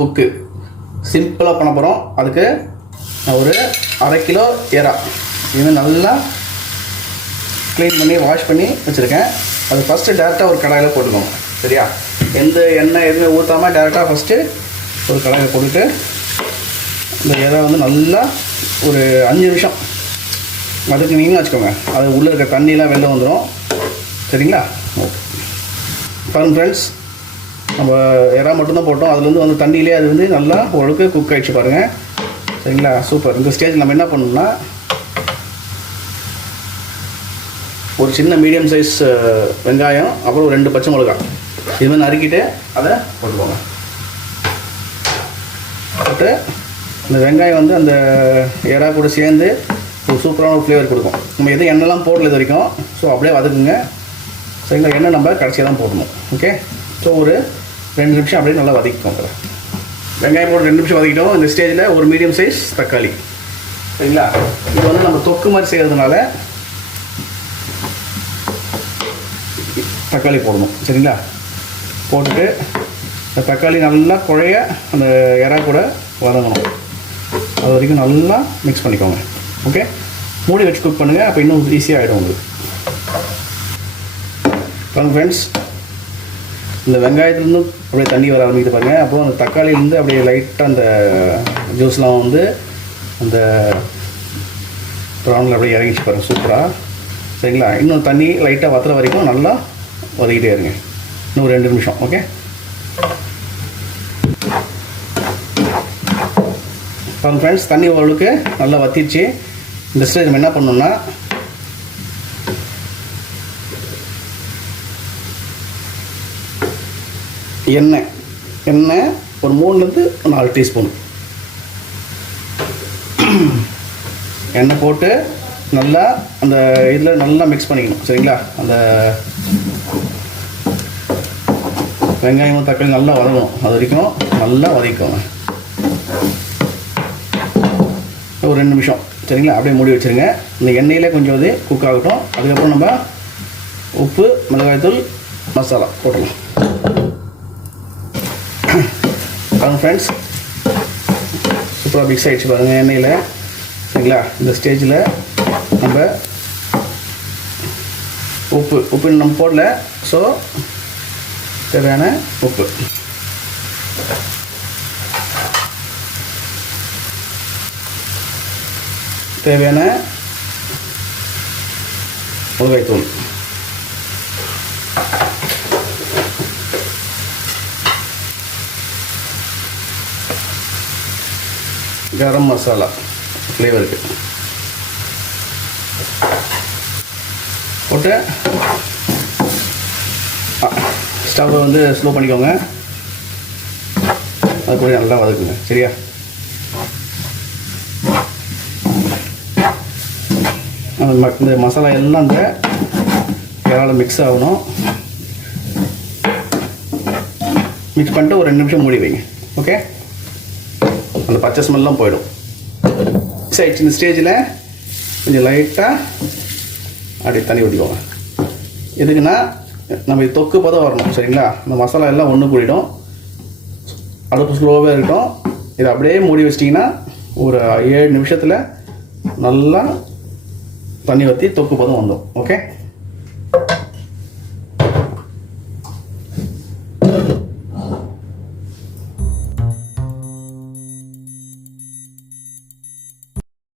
தொக்கு சிம்பிளாக பண்ண போகிறோம். அதுக்கு நான் ஒரு 1/2 கிலோ எறா இது நல்லா க்ளீன் பண்ணி வாஷ் பண்ணி வச்சுருக்கேன். அது ஃபஸ்ட்டு டேரெக்டாக ஒரு கடாயில் போட்டுக்கோங்க. சரியா? எந்த எண்ணெய் எதுவுமே ஊற்றாமல் டேரெக்டாக ஃபஸ்ட்டு ஒரு கடாயில் போட்டுட்டு இந்த எறா வந்து நல்லா ஒரு 5 நிமிஷம் அதுக்கு நீங்கள் வச்சுக்கோங்க. அது உள்ளே இருக்க தண்ணியெலாம் வெளில வந்துடும். சரிங்களா? பாருங்கள் ஃப்ரெண்ட்ஸ், நம்ம எறா மட்டும்தான் போட்டோம். அதுலேருந்து வந்து தண்ணியிலே அது வந்து நல்லா ஓரளவுக்கு குக் ஆகிடுச்சு பாருங்கள். சரிங்களா? சூப்பர். இந்த ஸ்டேஜ் நம்ம என்ன பண்ணணும்னா ஒரு சின்ன மீடியம் சைஸ் வெங்காயம், அப்புறம் ஒரு 2 பச்சை மிளகாய் இது மாதிரி நறுக்கிட்டு அதை போட்டுக்கோங்க. போட்டு இந்த வெங்காயம் வந்து அந்த எறா கூட சேர்ந்து ஒரு சூப்பரான ஒரு ஃப்ளேவர் கொடுக்கும். நம்ம எதுவும் எண்ணெய்லாம் போடல இது வரைக்கும். ஸோ அப்படியே வதக்குங்க. சரிங்களா? எண்ணெய் நம்ம கடைசியாக தான் போடணும். ஓகே. ஸோ ஒரு 2 நிமிஷம் அப்படியே நல்லா வதக்கிக்கோங்க. வெங்காயம் போட்டு 2 நிமிஷம் வதக்கிட்டோம். இந்த ஸ்டேஜில் ஒரு மீடியம் சைஸ் தக்காளி. சரிங்களா? இது வந்து நம்ம தொக்கு மாதிரி செய்கிறதுனால தக்காளி போடணும். சரிங்களா? போட்டுட்டு இந்த தக்காளி நல்லா குழைய அந்த எறா கூட வதங்கணும். அது வரைக்கும் நல்லா மிக்ஸ் பண்ணிக்கோங்க. ஓகே. மூடி வச்சு குக் பண்ணுங்கள். அப்போ இன்னும் ஈஸியாக ஆகிடும் உங்களுக்கு. பாருங்கள் ஃப்ரெண்ட்ஸ், இந்த வெங்காயத்துலேருந்து அப்படியே தண்ணி வர ஆரம்பிக்குது பாருங்கள். அப்புறம் அந்த தக்காளியிலேருந்து அப்படியே லைட்டாக அந்த ஜூஸ்லாம் வந்து அந்த ப்ரானில் அப்படியே இறங்கிச்சு பாருங்கள். சூப்பராக. சரிங்களா? இன்னும் தண்ணி லைட்டாக வத்துற வரைக்கும் நல்லா வதக்கிட்டே இருங்க. இன்னும் ஒரு 2 நிமிஷம். ஓகே. பாருங்கள் ஃப்ரெண்ட்ஸ், தண்ணி ஓரளவுக்கு நல்லா வத்திடுச்சு. இந்த ஸ்டேஜ் நம்ம என்ன பண்ணணும்னா எண்ணெய் ஒரு 3லேருந்து 4 டீஸ்பூன் எண்ணெய் போட்டு நல்லா அந்த இதில் நல்லா மிக்ஸ் பண்ணிக்கணும். சரிங்களா? அந்த வெங்காயம் தக்காளி நல்லா வதங்கணும். அது வரைக்கும் நல்லா வதக்கிக்கோங்க. ஒரு 2 நிமிஷம். சரிங்களா? அப்படியே மூடி வச்சுருங்க. இந்த எண்ணெயில் கொஞ்சம் அது குக் ஆகட்டும். அதுக்கப்புறம் நம்ம உப்பு, மிளகாய்த்தூள், மசாலா போட்டுக்கலாம். பாருங்கள் ஃப்ரெண்ட்ஸ், சூப்பராக மிக்ஸ் ஆகிடுச்சு பாருங்கள் எண்ணெயில். சரிங்களா? இந்த ஸ்டேஜில் நம்ம உப்பு நம்ம போடல. ஸோ தேவையான உப்பு, தேவையான மிளகாய்த்தூள், கரம் மசாலா ஃப்ளேவருக்கு போட்டு ஸ்டவ்வை வந்து ஸ்லோ பண்ணிக்கோங்க. அது கூட நல்லா வதக்குங்க. சரியா? இந்த மசாலா எல்லாம் அந்த இறால மிக்ஸ் ஆகணும். மிக்ஸ் பண்ணிட்டு ஒரு 2 நிமிஷம் மூடி வைங்க. ஓகே. அந்த பச்சை ஸ்மெல்லாம் போயிடும். சரி, இந்த ஸ்டேஜில் கொஞ்சம் லைட்டாக அப்படியே தண்ணி ஊற்றிக்கோங்க. எதுக்குன்னா நம்ம இது தொக்கு பதம் வரணும். சரிங்களா? இந்த மசாலா எல்லாம் ஒன்று கூடிடும். அடுப்பு ஸ்லோவாக இருக்கட்டும். இதை அப்படியே மூடி வச்சிட்டிங்கன்னா ஒரு 7 நிமிஷத்தில் நல்லா தண்ணி ஊற்றி தொக்கு பதம் வந்துடும். ஓகே.